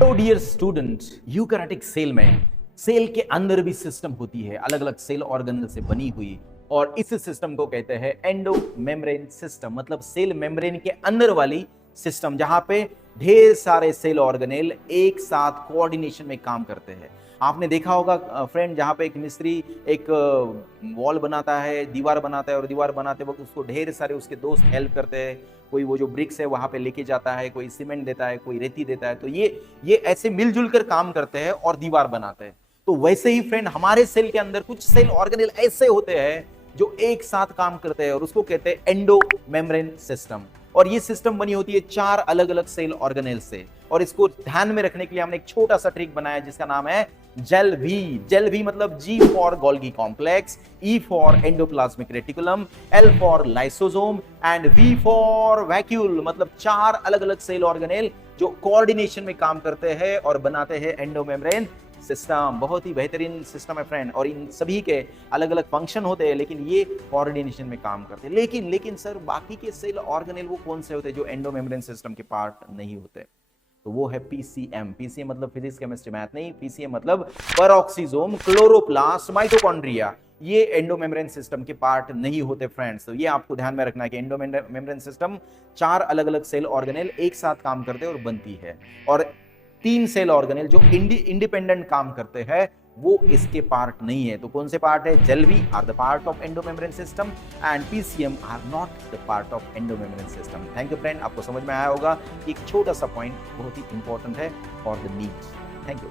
तो dear students, eukaryotic cell में cell के अंदर भी सिस्टम होती है, अलग अलग सेल ऑर्गेनल से बनी हुई, और इस सिस्टम को कहते हैं एंडो मेम्ब्रेन सिस्टम। मतलब सेल मेम्ब्रेन के अंदर वाली सिस्टम, जहां पे ढेर सारे सेल ऑर्गेनेल एक साथ कोऑर्डिनेशन में काम करते हैं। आपने देखा होगा फ्रेंड, जहां पे एक मिस्त्री एक वॉल बनाता है, दीवार बनाता है, और दीवार बनाते वक्त उसको ढेर सारे उसके दोस्त हेल्प करते हैं। कोई वो जो ब्रिक्स है वहां पे लेके जाता है, कोई सीमेंट देता है, कोई रेती देता है। तो ये ऐसे मिलजुल कर काम करते हैं और दीवार बनाते हैं। तो वैसे ही फ्रेंड, हमारे सेल के अंदर कुछ सेल ऑर्गेनेल ऐसे होते हैं जो एक साथ काम करते हैं, और उसको कहते हैं एंडो मेम्ब्रेन सिस्टम। और ये सिस्टम बनी होती है 4 अलग अलग सेल ऑर्गेनेल से। और इसको ध्यान में रखने के लिए हमने एक छोटा सा ट्रिक बनाया जिसका नाम है जेल-वी। जेल-वी मतलब G for Golgi complex, E for endoplasmic reticulum, L for lysosome and V for vacuole. मतलब 4 अलग अलग सेल ऑर्गेनेल जो कोऑर्डिनेशन में काम करते हैं और बनाते हैं एंडो मेम्ब्रेन सिस्टम। बहुत ही बेहतरीन सिस्टम है फ्रेंड, और इन सभी के अलग अलग फंक्शन होते हैं, लेकिन ये कोऑर्डिनेशन में काम करते हैं। लेकिन सर, बाकी के सेल ऑर्गेनेल वो कौन से होते हैं जो एंडो मेम्ब्रेन सिस्टम के पार्ट नहीं होते? तो वो है पीसीएम। पीसीएम मतलब फिजिक्स केमिस्ट्री मैथ नहीं, पीसीएम मतलब पेरोक्सीसोम, क्लोरोप्लास्ट, माइटोकॉन्ड्रिया। ये एंडो मेम्ब्रेन सिस्टम के पार्ट नहीं होते फ्रेंड्स। तो ये आपको ध्यान में रखना है कि एंडो मेम्ब्रेन सिस्टम 4 अलग अलग सेल ऑर्गेनेल एक साथ काम करते हैं और बनती है, और 3 सेल ऑर्गेनेल जो इंडिपेंडेंट काम करते हैं वो इसके पार्ट नहीं है। तो कौन से पार्ट है? जेल-वी are the part of endomembrane system and PCM are not the part of endomembrane system. Thank you friend, आपको समझ में आया होगा कि एक छोटा सा पॉइंट बहुत ही इंपॉर्टेंट है for the needs. Thank you.